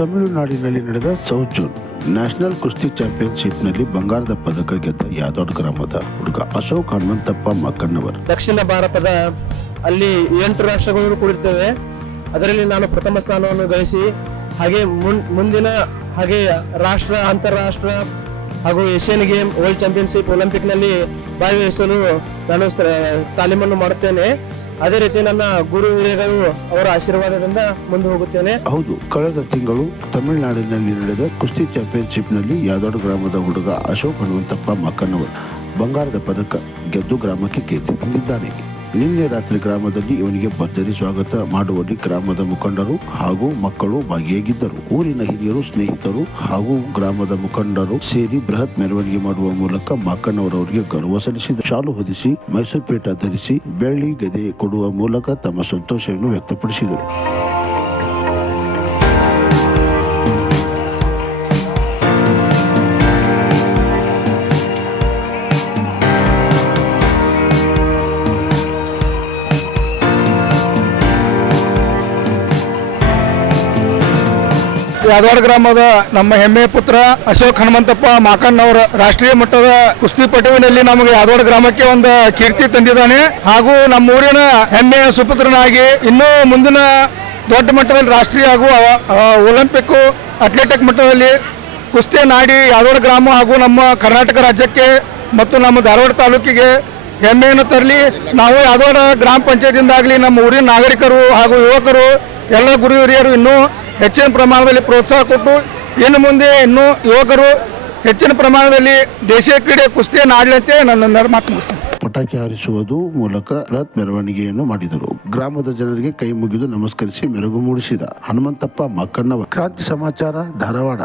ತಮಿಳುನಾಡಿನಲ್ಲಿ ನಡೆದ south zone national ಕುಸ್ತಿ ಚಾಂಪಿಯನ್ಶಿಪ್ನಲ್ಲಿ ಬಂಗಾರದ ಪದಕ ಗೆದ್ದ ಯಾದವಾಡ ಗ್ರಾಮದ ಹುಡುಗ ಅಶೋಕ್ ಹನುಮಂತಪ್ಪ ಮಕ್ಕಣ್ಣವರ್. ದಕ್ಷಿಣ ಭಾರತದ ಅಲ್ಲಿ 8 ರಾಷ್ಟ್ರಗಳು ಕೂಡಿರ್ತೇವೆ. ಅದರಲ್ಲಿ ನಾನು ಪ್ರಥಮ ಸ್ಥಾನವನ್ನು ಗಳಿಸಿ ಹಾಗೆ ಮುಂದಿನ ರಾಷ್ಟ್ರ, ಅಂತಾರಾಷ್ಟ್ರ ಹಾಗೂ ಏಷ್ಯನ್ ಗೇಮ್, ವರ್ಲ್ಡ್ ಚಾಂಪಿಯನ್ಶಿಪ್, ಒಲಿಂಪಿಕ್ನಲ್ಲಿ ಭಾಗವಹಿಸಲು ನಾನು ತಾಲೀಮನ್ನು ಮಾಡುತ್ತೇನೆ. ಅದೇ ರೀತಿ ನನ್ನ ಗುರು ಹಿರಿಯರು ಅವರ ಆಶೀರ್ವಾದದಿಂದ ಮುಂದೆ ಹೋಗುತ್ತೇನೆ. ಹೌದು, ಕಳೆದ ತಿಂಗಳು ತಮಿಳುನಾಡಿನಲ್ಲಿ ನಡೆದ ಕುಸ್ತಿ ಚಾಂಪಿಯನ್ಶಿಪ್ನಲ್ಲಿ ಯಾದವಾಡ ಗ್ರಾಮದ ಹುಡುಗ ಅಶೋಕ್ ಹನುಮಂತಪ್ಪ ಮಕ್ಕಣ್ಣವರ್ ಬಂಗಾರದ ಪದಕ ಗೆದ್ದು ಗ್ರಾಮಕ್ಕೆ ಕೀರ್ತಿ ತಂದಿದ್ದಾನೆ. ನಿನ್ನೆ ರಾತ್ರಿ ಗ್ರಾಮದಲ್ಲಿ ಇವನಿಗೆ ಭರ್ಜರಿ ಸ್ವಾಗತ ಮಾಡುವಲ್ಲಿ ಗ್ರಾಮದ ಮುಖಂಡರು ಹಾಗೂ ಮಕ್ಕಳು ಭಾಗಿಯಾಗಿದ್ದರು. ಊರಿನ ಹಿರಿಯರು, ಸ್ನೇಹಿತರು ಹಾಗೂ ಗ್ರಾಮದ ಮುಖಂಡರು ಸೇರಿ ಬೃಹತ್ ಮೆರವಣಿಗೆ ಮಾಡುವ ಮೂಲಕ ಮಕ್ಕಣ್ಣವರವರಿಗೆ ಗೌರವ ಸಲ್ಲಿಸಿದರು. ಶಾಲು ಹೊದಿಸಿ, ಮೈಸೂರು ಪೇಟ ಧರಿಸಿ, ಬೆಳ್ಳಿ ಗದೆ ಕೊಡುವ ಮೂಲಕ ತಮ್ಮ ಸಂತೋಷವನ್ನು ವ್ಯಕ್ತಪಡಿಸಿದರು. ಯಾದವಾಡ ಗ್ರಾಮದ ನಮ್ಮ ಹೆಮ್ಮೆಯ ಪುತ್ರ ಅಶೋಕ್ ಹನುಮಂತಪ್ಪ ಮಾಕಣ್ಣವರ ರಾಷ್ಟ್ರೀಯ ಮಟ್ಟದ ಕುಸ್ತಿಪಟುವಿನಲ್ಲಿ ನಮಗೆ ಯಾದವಾಡ ಗ್ರಾಮಕ್ಕೆ ಒಂದು ಕೀರ್ತಿ ತಂದಿದ್ದಾನೆ. ಹಾಗೂ ನಮ್ಮ ಊರಿನ ಹೆಮ್ಮೆಯ ಸುಪುತ್ರನಾಗಿ ಇನ್ನೂ ಮುಂದಿನ ದೊಡ್ಡ ಮಟ್ಟದಲ್ಲಿ ರಾಷ್ಟ್ರೀಯ ಹಾಗೂ ಒಲಿಂಪಿಕ್, ಅಥ್ಲೆಟಿಕ್ ಮಟ್ಟದಲ್ಲಿ ಕುಸ್ತಿ ನಾಡಿ ಯಾದವಾಡ ಗ್ರಾಮ ಹಾಗೂ ನಮ್ಮ ಕರ್ನಾಟಕ ರಾಜ್ಯಕ್ಕೆ ಮತ್ತು ನಮ್ಮ ಧಾರವಾಡ ತಾಲೂಕಿಗೆ ಹೆಮ್ಮೆಯನ್ನು ತರಲಿ. ನಾವು ಯಾದವಾಡ ಗ್ರಾಮ ಪಂಚಾಯತಿಯಿಂದಾಗಲಿ ನಮ್ಮ ಊರಿನ ನಾಗರಿಕರು ಹಾಗೂ ಯುವಕರು ಎಲ್ಲ ಗುರು ಹಿರಿಯರು ಇನ್ನೂ ಹೆಚ್ಚಿನ ಪ್ರಮಾಣದಲ್ಲಿ ಪ್ರೋತ್ಸಾಹ ಕೊಟ್ಟು ಇನ್ನು ಮುಂದೆ ಇನ್ನೂ ಯುವಕರು ಹೆಚ್ಚಿನ ಪ್ರಮಾಣದಲ್ಲಿ ದೇಶೀಯ ಕ್ರೀಡೆ ಕುಸ್ತಿಯನ್ನು ಆಡಲಂತೆ ನನ್ನ ಮಾತು ಮುಗಿಸ್ತೇನೆ. ಪಟಾಕಿ ಹಾರಿಸುವುದು ಮೂಲಕ ಬೃಹತ್ ಮೆರವಣಿಗೆಯನ್ನು ಮಾಡಿದರು. ಗ್ರಾಮದ ಜನರಿಗೆ ಕೈ ಮುಗಿದು ನಮಸ್ಕರಿಸಿ ಮೆರುಗು ಮೂಡಿಸಿದ ಹನುಮಂತಪ್ಪ ಮಕ್ಕಣ್ಣವರ್. ಕ್ರಾಂತಿ ಸಮಾಚಾರ, ಧಾರವಾಡ.